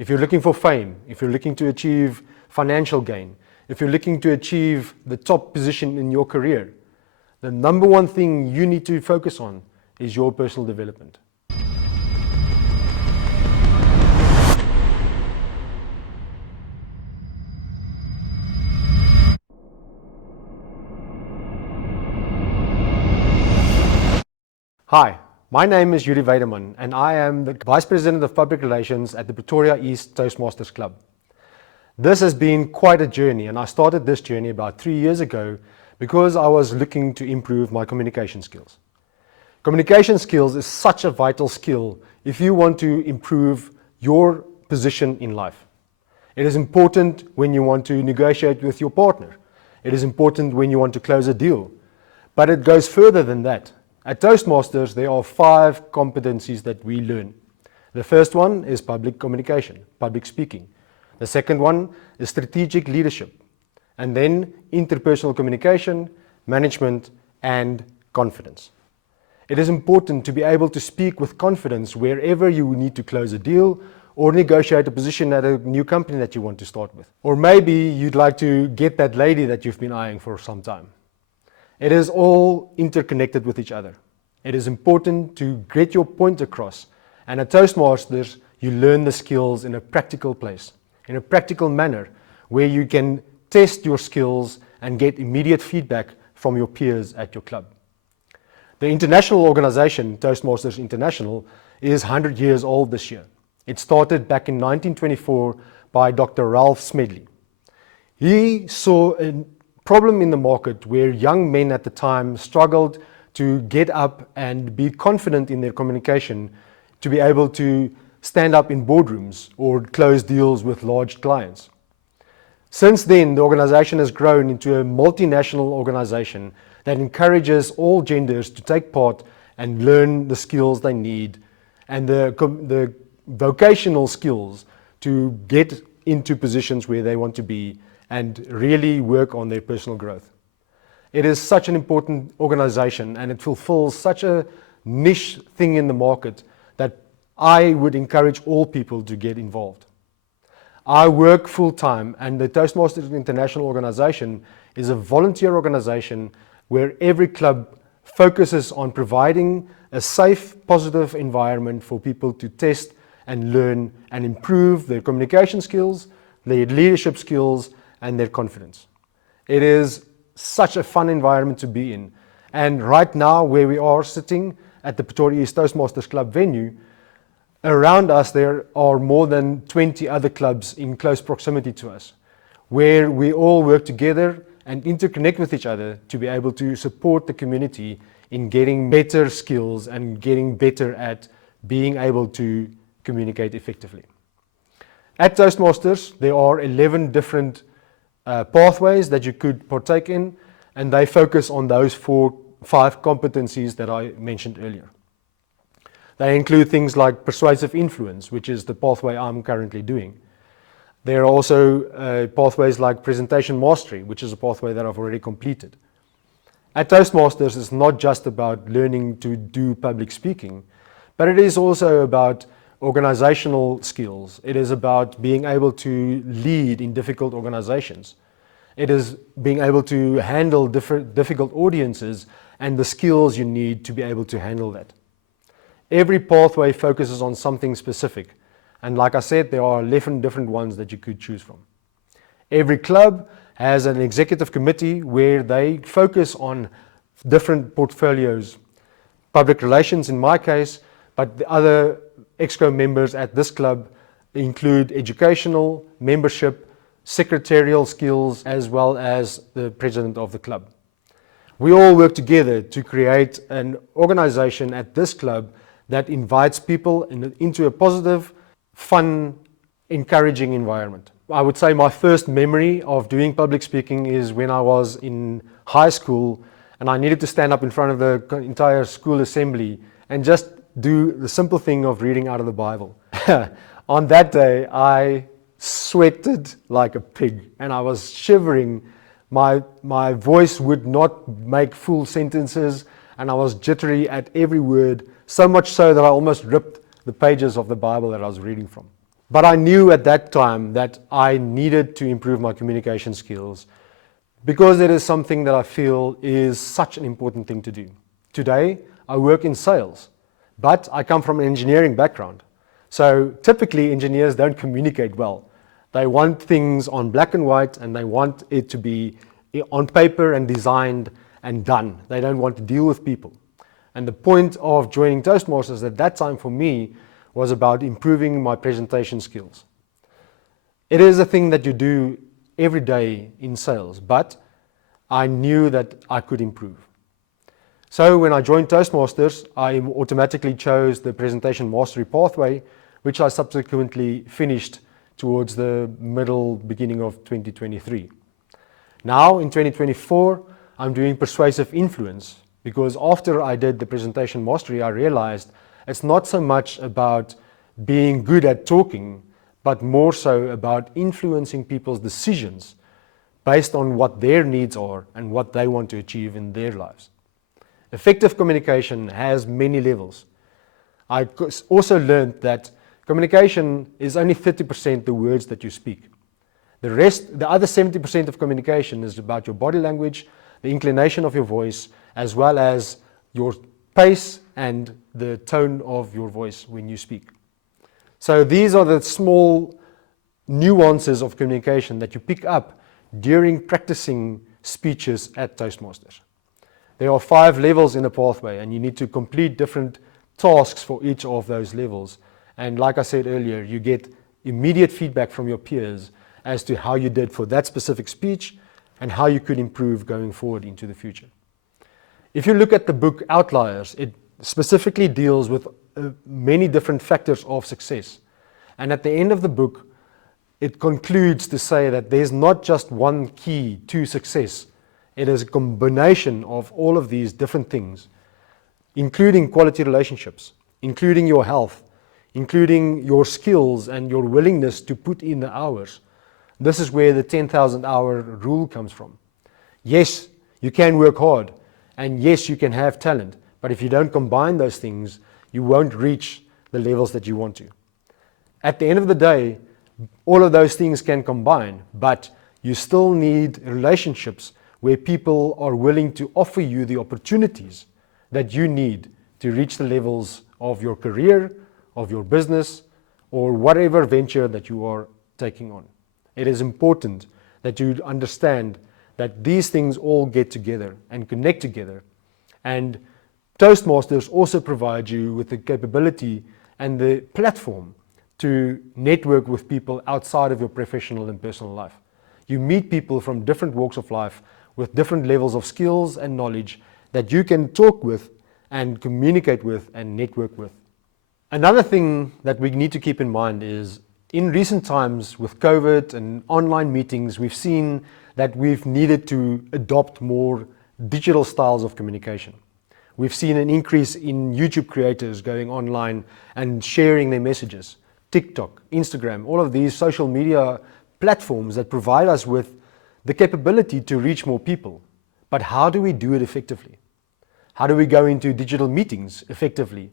if you're looking for fame, if you're looking to achieve financial gain, if you're looking to achieve the top position in your career, the number one thing you need to focus on is your personal development. Hi, my name is Jurie Weidemann and I am the Vice President of Public Relations at the Pretoria East Toastmasters Club. This has been quite a journey, and I started this journey about 3 years ago because I was looking to improve my communication skills. Communication skills is such a vital skill if you want to improve your position in life. It is important when you want to negotiate with your partner. It is important when you want to close a deal. But it goes further than that. At Toastmasters, there are 5 competencies that we learn. The first one is public communication, public speaking. The second one is strategic leadership. And then interpersonal communication, management, and confidence. It is important to be able to speak with confidence wherever you need to close a deal or negotiate a position at a new company that you want to start with. Or maybe you'd like to get that lady that you've been eyeing for some time. It is all interconnected with each other. It is important to get your point across. And at Toastmasters, you learn the skills in a practical place, in a practical manner, where you can test your skills and get immediate feedback from your peers at your club. The international organization, Toastmasters International, is 100 years old this year. It started back in 1924 by Dr. Ralph Smedley. He saw a problem in the market where young men at the time struggled to get up and be confident in their communication to be able to stand up in boardrooms or close deals with large clients. Since then, the organization has grown into a multinational organization that encourages all genders to take part and learn the skills they need and the vocational skills to get into positions where they want to be and really work on their personal growth. It is such an important organization and it fulfills such a niche thing in the market that I would encourage all people to get involved. I work full-time, and the Toastmasters International organization is a volunteer organization where every club focuses on providing a safe, positive environment for people to test and learn and improve their communication skills, their leadership skills, and their confidence. It is such a fun environment to be in. And right now, where we are sitting at the Pretoria East Toastmasters Club venue, around us there are more than 20 other clubs in close proximity to us, where we all work together and interconnect with each other to be able to support the community in getting better skills and getting better at being able to communicate effectively. At Toastmasters, there are 11 different pathways that you could partake in, and they focus on those 5 competencies that I mentioned earlier. They include things like persuasive influence, which is the pathway I'm currently doing. There are also pathways like presentation mastery, which is a pathway that I've already completed. At Toastmasters, it's not just about learning to do public speaking, but it is also about organizational skills. It is about being able to lead in difficult organizations. It is being able to handle difficult audiences and the skills you need to be able to handle that. Every pathway focuses on something specific. And like I said, there are 11 different ones that you could choose from. Every club has an executive committee where they focus on different portfolios. Public relations in my case, but the other ExCo members at this club include educational, membership, secretarial skills, as well as the president of the club. We all work together to create an organization at this club that invites people into a positive, fun, encouraging environment. I would say my first memory of doing public speaking is when I was in high school and I needed to stand up in front of the entire school assembly and just do the simple thing of reading out of the Bible. On that day, I sweated like a pig and I was shivering. My voice would not make full sentences and I was jittery at every word, so much so that I almost ripped the pages of the Bible that I was reading from. But I knew at that time that I needed to improve my communication skills because it is something that I feel is such an important thing to do. Today, I work in sales, but I come from an engineering background. So typically engineers don't communicate well. They want things on black and white and they want it to be on paper and designed and done. They don't want to deal with people. And the point of joining Toastmasters at that time for me was about improving my presentation skills. It is a thing that you do every day in sales, but I knew that I could improve. So when I joined Toastmasters, I automatically chose the presentation mastery pathway, which I subsequently finished towards the beginning of 2023. Now in 2024, I'm doing persuasive influence because after I did the presentation mastery, I realized it's not so much about being good at talking, but more so about influencing people's decisions based on what their needs are and what they want to achieve in their lives. Effective communication has many levels. I also learned that communication is only 30% the words that you speak. The other 70% of communication is about your body language, the inclination of your voice, as well as your pace and the tone of your voice when you speak. So these are the small nuances of communication that you pick up during practicing speeches at Toastmasters. There are 5 levels in the pathway and you need to complete different tasks for each of those levels. And like I said earlier, you get immediate feedback from your peers as to how you did for that specific speech and how you could improve going forward into the future. If you look at the book Outliers, it specifically deals with many different factors of success. And at the end of the book, it concludes to say that there's not just one key to success. It is a combination of all of these different things, including quality relationships, including your health, including your skills and your willingness to put in the hours. This is where the 10,000 hour rule comes from. Yes, you can work hard, and yes, you can have talent, but if you don't combine those things, you won't reach the levels that you want to. At the end of the day, all of those things can combine, but you still need relationships where people are willing to offer you the opportunities that you need to reach the levels of your career, of your business, or whatever venture that you are taking on. It is important that you understand that these things all get together and connect together. And Toastmasters also provide you with the capability and the platform to network with people outside of your professional and personal life. You meet people from different walks of life with different levels of skills and knowledge that you can talk with and communicate with and network with. Another thing that we need to keep in mind is in recent times with COVID and online meetings, we've seen that we've needed to adopt more digital styles of communication. We've seen an increase in YouTube creators going online and sharing their messages. TikTok, Instagram, all of these social media platforms that provide us with the capability to reach more people. But how do we do it effectively? How do we go into digital meetings effectively?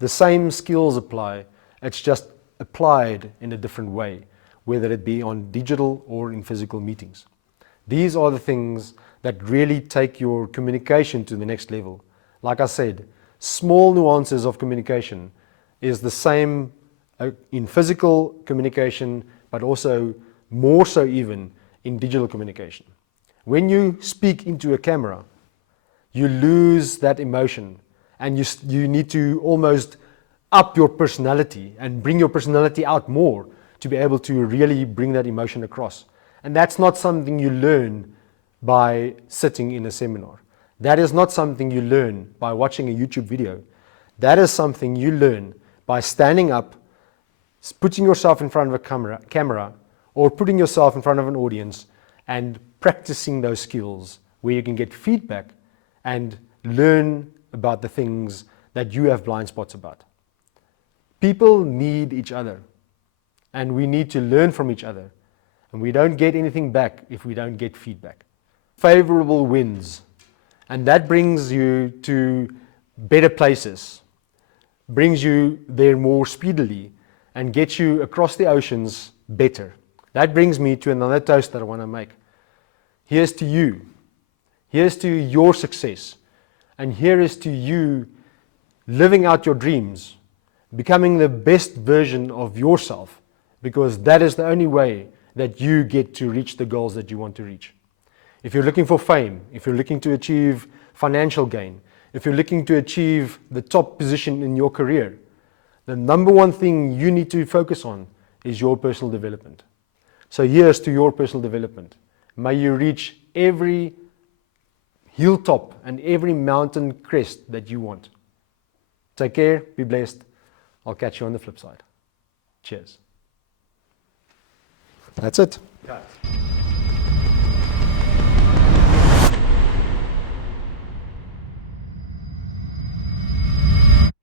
The same skills apply, it's just applied in a different way, whether it be on digital or in physical meetings. These are the things that really take your communication to the next level. Like I said, small nuances of communication is the same in physical communication, but also more so even in digital communication. When you speak into a camera, you lose that emotion and you need to almost up your personality and bring your personality out more to be able to really bring that emotion across. And that's not something you learn by sitting in a seminar. That is not something you learn by watching a YouTube video. That is something you learn by standing up, putting yourself in front of a camera, or putting yourself in front of an audience and practicing those skills where you can get feedback and learn about the things that you have blind spots about. People need each other, and we need to learn from each other, and we don't get anything back if we don't get feedback. Favorable winds, and that brings you to better places, brings you there more speedily, and get you across the oceans better. That brings me to another toast that I want to make. Here's to you. Here's to your success. And here is to you living out your dreams, becoming the best version of yourself, because that is the only way that you get to reach the goals that you want to reach. If you're looking for fame, if you're looking to achieve financial gain, if you're looking to achieve the top position in your career, the number one thing you need to focus on is your personal development. So here's to your personal development. May you reach every hilltop and every mountain crest that you want. Take care, be blessed. I'll catch you on the flip side. Cheers. That's it. Cut.